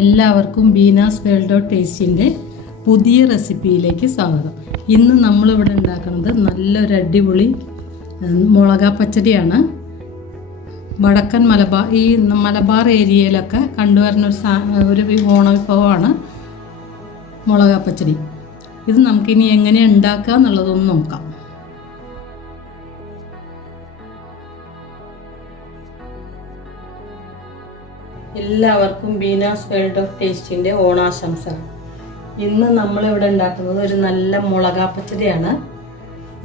എല്ലാവർക്കും Beena's world of ടേസ്റ്റിൻ്റെ പുതിയ റെസിപ്പിയിലേക്ക് സ്വാഗതം. ഇന്ന് നമ്മളിവിടെ ഉണ്ടാക്കുന്നത് നല്ലൊരു അടിപൊളി മുളക പച്ചടിയാണ്. വടക്കൻ മലബാർ ഈ മലബാർ ഏരിയയിലൊക്കെ കണ്ടുവരുന്ന ഒരു ഓണവിഭവമാണ് മുളക പച്ചടി. ഇത് നമുക്കിനി എങ്ങനെ ഉണ്ടാക്കുക എന്നുള്ളതൊന്ന് നോക്കാം. എല്ലാവർക്കും ബീനാസ് വേൾഡ് ഓഫ് ടേസ്റ്റിൻ്റെ ഓണാശംസകൾ. ഇന്ന് നമ്മളിവിടെ ഉണ്ടാക്കുന്നത് ഒരു നല്ല മുളക പച്ചടിയാണ്.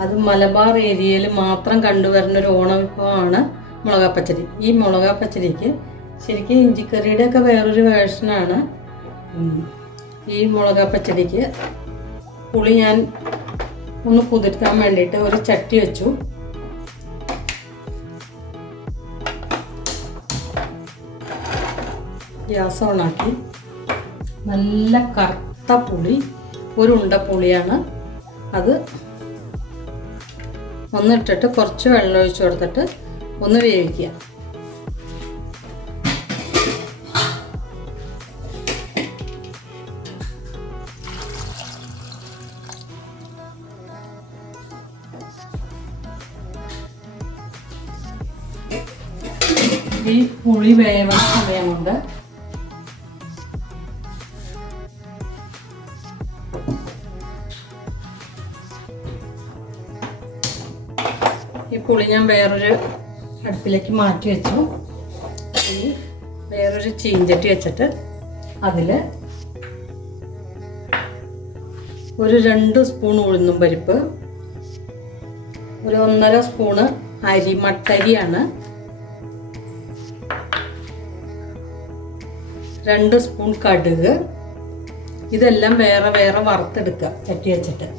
അത് മലബാർ ഏരിയയിൽ മാത്രം കണ്ടുവരുന്നൊരു ഓണവിഭവമാണ് മുളക പച്ചടി. ഈ മുളക പച്ചടിക്ക് ശരിക്കും ഇഞ്ചിക്കറിയുടെ ഒക്കെ വേറൊരു വേർഷനാണ്. ഈ മുളക പച്ചടിക്ക് പുളി ഞാൻ ഒന്ന് കുതിർത്താൻ വേണ്ടിയിട്ട് ഒരു ചട്ടി വെച്ചു. ഗ്യാസ് ഓണാക്കി നല്ല കറുത്ത പുളി, ഒരു ഉണ്ട പുളിയാണ് അത്. ഒന്നിട്ടിട്ട് കുറച്ച് വെള്ളം ഒഴിച്ചു കൊടുത്തിട്ട് ഒന്ന് വേവിക്കുക. ഈ പുളി വേവുന്ന സമയം കൊണ്ട് ഈ പുളി ഞാൻ വേറൊരു അടുപ്പിലേക്ക് മാറ്റി വെച്ചു. ഇനി വേറൊരു ചീഞ്ചട്ടി വെച്ചിട്ട് അതിൽ ഒരു 2 സ്പൂൺ ഉഴുന്നും പരിപ്പ്, ഒരു 1.5 സ്പൂണ് മട്ടരിയാണ്, 2 സ്പൂൺ കടുക്, ഇതെല്ലാം വേറെ വേറെ വറുത്തെടുക്കുക ചട്ടി വെച്ചിട്ട്.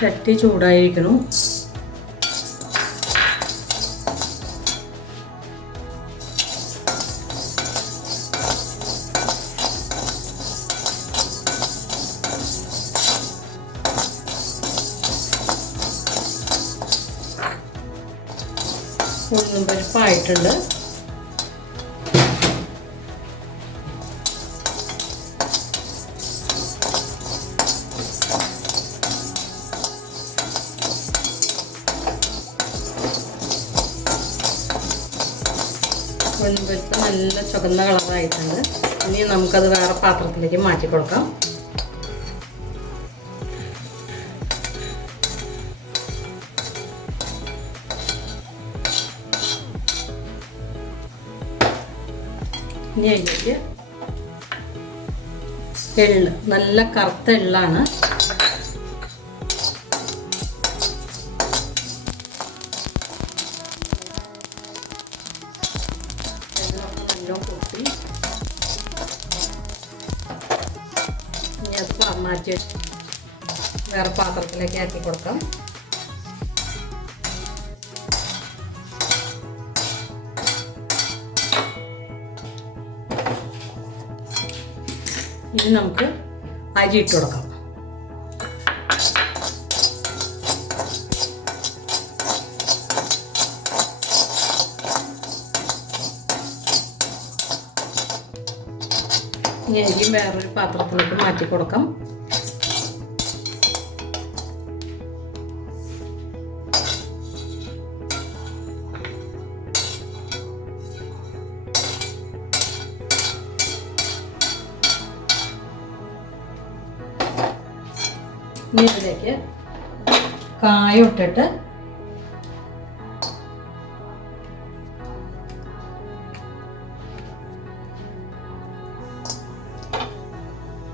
ചട്ടി ചൂടായിരിക്കണം. ഉഴുന്നും പരിപ്പായിട്ടുണ്ട്. ഉഴുന്നുപരിപ്പ് നല്ല ചുവന്ന കളറായിട്ടുണ്ട്. ഇനി നമുക്കത് വേറെ പാത്രത്തിലേക്ക് മാറ്റി കൊടുക്കാം. ഇനി അതിലേക്ക് എള്ള്, നല്ല കറുത്ത എള്ളാണ്. പൊട്ടി ഇനി അത് മാറ്റി വേറെ പാത്രത്തിലേക്ക് ആക്കി കൊടുക്കാം. ഇനി നമുക്ക് അരി ഇട്ട് കൊടുക്കാം. ഇനി അരിയും വേറൊരു പാത്രത്തിലേക്ക് മാറ്റി കൊടുക്കാം. ഇനി ഇതിലേക്ക് കായം ഇട്ടിട്ട്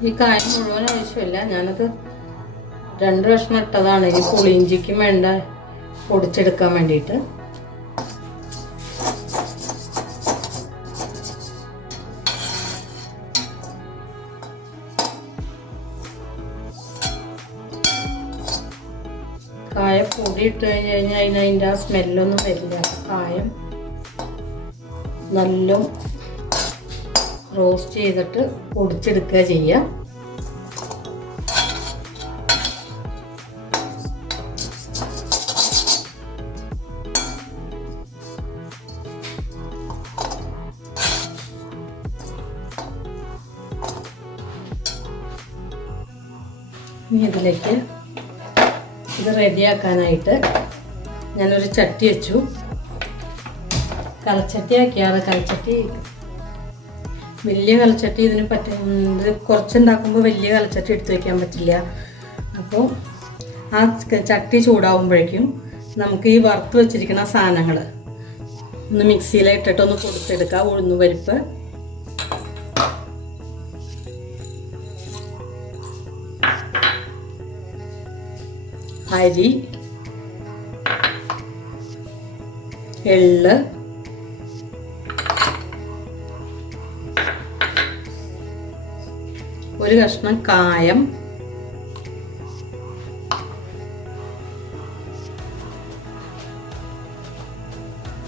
ഈ കായം മുഴുവൻ ആവശ്യമില്ല, ഞാനത് 2 കഷ്ണം ഇട്ടതാണ്. ഈ പുളിയിഞ്ചിക്കും വേണ്ട പൊടിച്ചെടുക്കാൻ വേണ്ടിയിട്ട്. കായം പൊടി ഇട്ട് കഴിഞ്ഞ് കഴിഞ്ഞാൽ അതിൻ്റെ ആ സ്മെല്ലൊന്നും വരില്ല. കായം നല്ല റോസ്റ്റ് ചെയ്തിട്ട് പൊടിച്ചെടുക്കുക ചെയ്യുക. ഇനി ഇതിലേക്ക് ഇത് റെഡിയാക്കാനായിട്ട് ഞാനൊരു ചട്ടി വെച്ചു. കലച്ചട്ടി ആക്കിയാണ്. കലച്ചട്ടി വലിയ കലച്ചട്ടി ഇതിന് ഇത് കുറച്ചുണ്ടാക്കുമ്പോൾ വലിയ കലച്ചട്ടി എടുത്ത് വയ്ക്കാൻ പറ്റില്ല. അപ്പോൾ ആ ചട്ടി ചൂടാവുമ്പോഴേക്കും നമുക്ക് ഈ വറുത്ത് വെച്ചിരിക്കുന്ന സാധനങ്ങൾ ഒന്ന് മിക്സിയിലിട്ടിട്ടൊന്ന് പൊടിച്ചെടുക്കാം. ഉഴുന്നുപരിപ്പ്, അരി, എള്ള്, ഒരു കഷ്ണം കായം,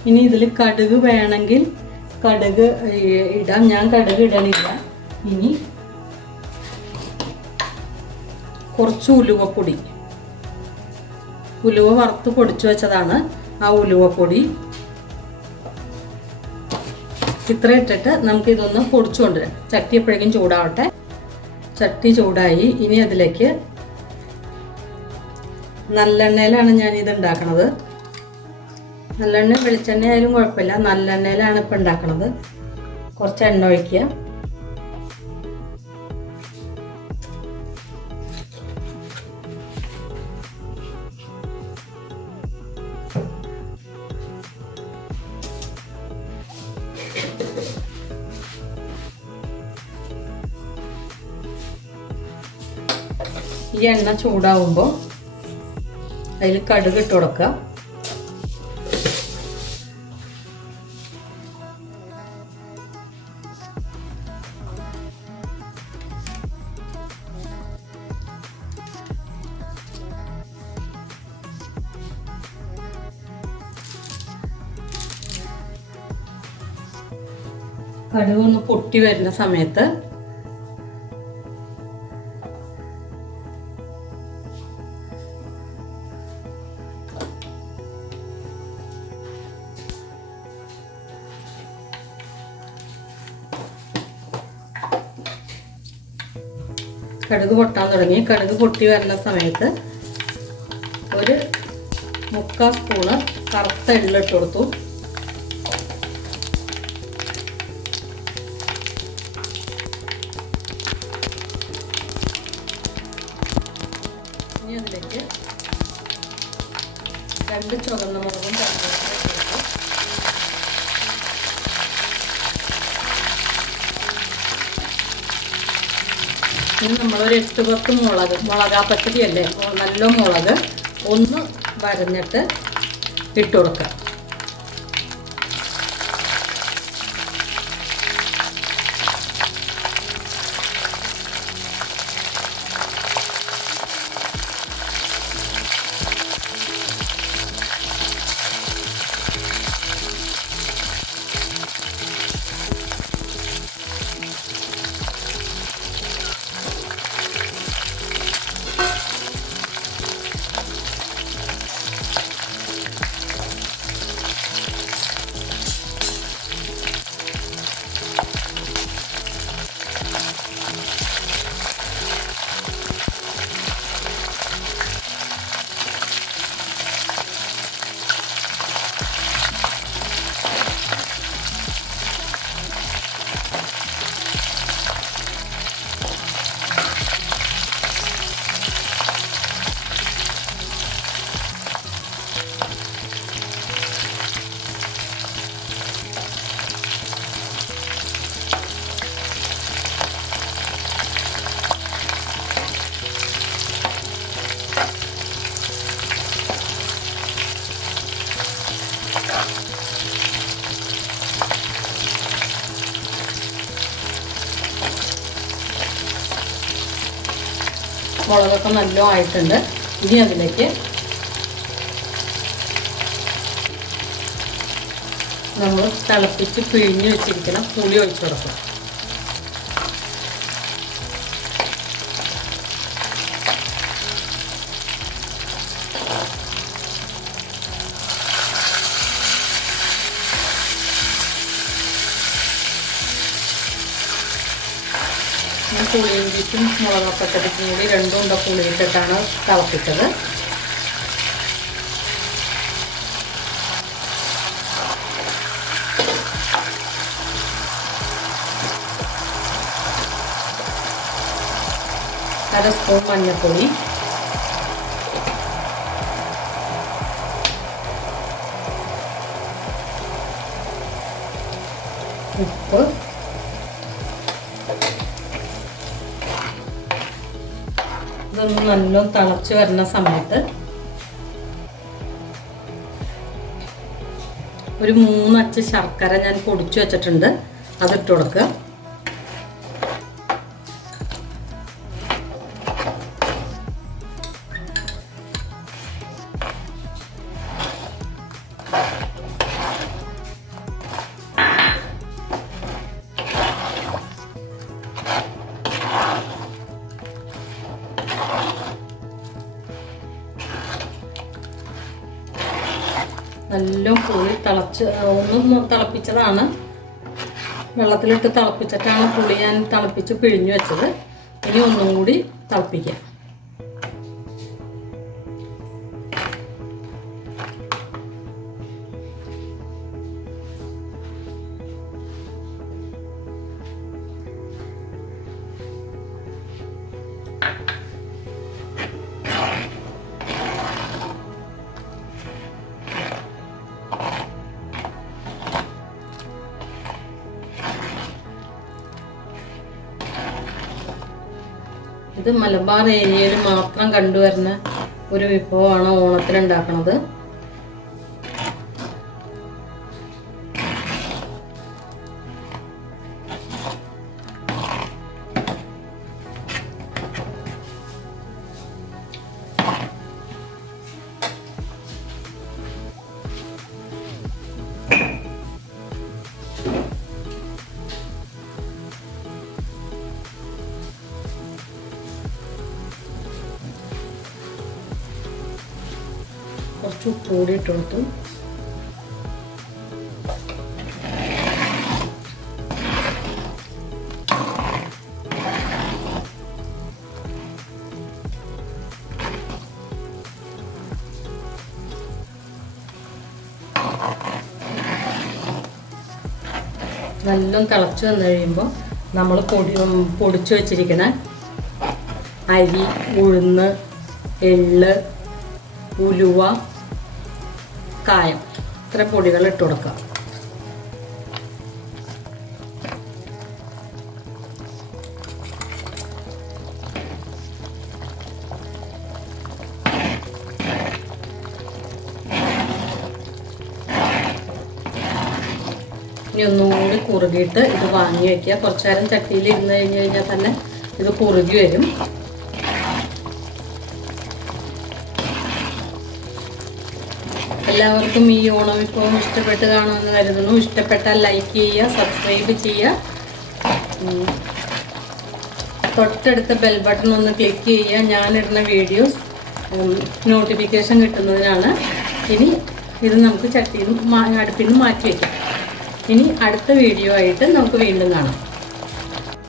ഇനി ഇതിൽ കടുക് വേണമെങ്കിൽ കടുക് ഇടാം. ഞാൻ കടുക് ഇടണില്ല. ഇനി കുറച്ച് ഉലുവപ്പൊടി, ഉലുവ വറുത്ത് പൊടിച്ചു വെച്ചതാണ്. ആ ഉലുവപ്പൊടി ഇത്ര ഇട്ടിട്ട് നമുക്ക് ഇതൊന്ന് പൊടിച്ചു കൊണ്ടുവരാം. ചട്ടി എപ്പോഴേക്കും ചൂടാവട്ടെ. ചട്ടി ചൂടായി. ഇനി അതിലേക്ക് നല്ലെണ്ണയിലാണ് ഞാനിത് ഉണ്ടാക്കണത്. നല്ലെണ്ണ വെളിച്ചെണ്ണ ആയാലും കുഴപ്പമില്ല, നല്ലെണ്ണയിലാണ് ഇപ്പം ഉണ്ടാക്കണത്. കുറച്ച് എണ്ണ ഒഴിക്കുക. ഈ എണ്ണ ചൂടാവുമ്പോൾ അതിൽ കടുക് ഇട്ട് കൊടുക്കുക. കടുക് ഒന്ന് പൊട്ടി വരുന്ന സമയത്ത് കടുക് പൊട്ടാൻ തുടങ്ങി. കടുക് പൊട്ടി വരുന്ന സമയത്ത് ഒരു 3/4 സ്പൂണ് കറുത്ത എള്ളിട്ട് കൊടുത്തു. ഇനി അതിലേക്ക് 2 ചുവന്ന മുളകും ഇനി നമ്മളൊരു 8-10 മുളകാ പച്ചടി അല്ലേ, നല്ല മുളക് ഒന്ന് വരഞ്ഞിട്ട് ഇട്ട് കൊടുക്കുക. മുളകൊക്കെ നല്ല ആയിട്ടുണ്ട്. ഇനി അതിലേക്ക് നമ്മൾ തിളപ്പിച്ച് പിഴിഞ്ഞ് വെച്ചിരിക്കുന്ന പുളി ഒഴിച്ചു കൊടുക്കും. പുളിയിഞ്ചിക്കും മുളകാ പച്ചടിക്കും കൂടി 2 ഉണ്ട പുളിയിട്ടിട്ടാണ് തിളപ്പിച്ചത്. അര സ്പൂൺ മഞ്ഞൾപ്പൊടി, ഉപ്പ്, ഇതൊന്ന് നല്ലോണം തിളച്ച് വരുന്ന സമയത്ത് ഒരു 3 അച്ച് ശർക്കര ഞാൻ പൊടിച്ചു വെച്ചിട്ടുണ്ട്, അതിട്ട് കൊടുക്കുക. നല്ല പുളി ഒന്ന് തിളപ്പിച്ചതാണ്, വെള്ളത്തിലിട്ട് തിളപ്പിച്ചിട്ടാണ് പുളി ഞാൻ തിളപ്പിച്ച് പിഴിഞ്ഞു വെച്ചത്. ഇനി ഒന്നും കൂടി തിളപ്പിക്കാം. ഇത് മലബാർ ഏരിയയിൽ മാത്രം കണ്ടുവരുന്ന ഒരു വിഭവമാണ് ഓണത്തിനുണ്ടാക്കുന്നത്. കുറച്ച് ഉപ്പ് കൂടി ഇട്ട് കൊടുത്തു. നല്ലോണം തിളച്ച് വന്നു കഴിയുമ്പോൾ നമ്മൾ പൊടിച്ചു വെച്ചിരിക്കുന്ന അരി, ഉഴുന്ന്, എള്ള്, ഉലുവ, കായം, ഇത്ര പൊടികൾ ഇട്ട് കൊടുക്കുക. ഇനി ഒന്നും കൂടി കുറുകിയിട്ട് ഇത് വാങ്ങി വയ്ക്കുക. കുറച്ചു നേരം ചട്ടിയിൽ ഇരുന്ന് കഴിഞ്ഞാൽ തന്നെ ഇത് കുറുകി വരും. എല്ലാവർക്കും ഈ ഓണം വിഭവം ഇഷ്ടപ്പെട്ട് കാണുമെന്ന് കരുതുന്നു. ഇഷ്ടപ്പെട്ടാൽ ലൈക്ക് ചെയ്യുക, സബ്സ്ക്രൈബ് ചെയ്യുക, തൊട്ടടുത്ത ബെൽ ബട്ടൺ ഒന്ന് ക്ലിക്ക് ചെയ്യുക. ഞാനിടുന്ന വീഡിയോസ് നോട്ടിഫിക്കേഷൻ കിട്ടുന്നതിനാണ്. ഇനി ഇത് നമുക്ക് ചട്ടിയിൽ നിന്ന് അടുപ്പിൽ നിന്ന് മാറ്റി വയ്ക്കാം. ഇനി അടുത്ത വീഡിയോ ആയിട്ട് നമുക്ക് വീണ്ടും കാണാം.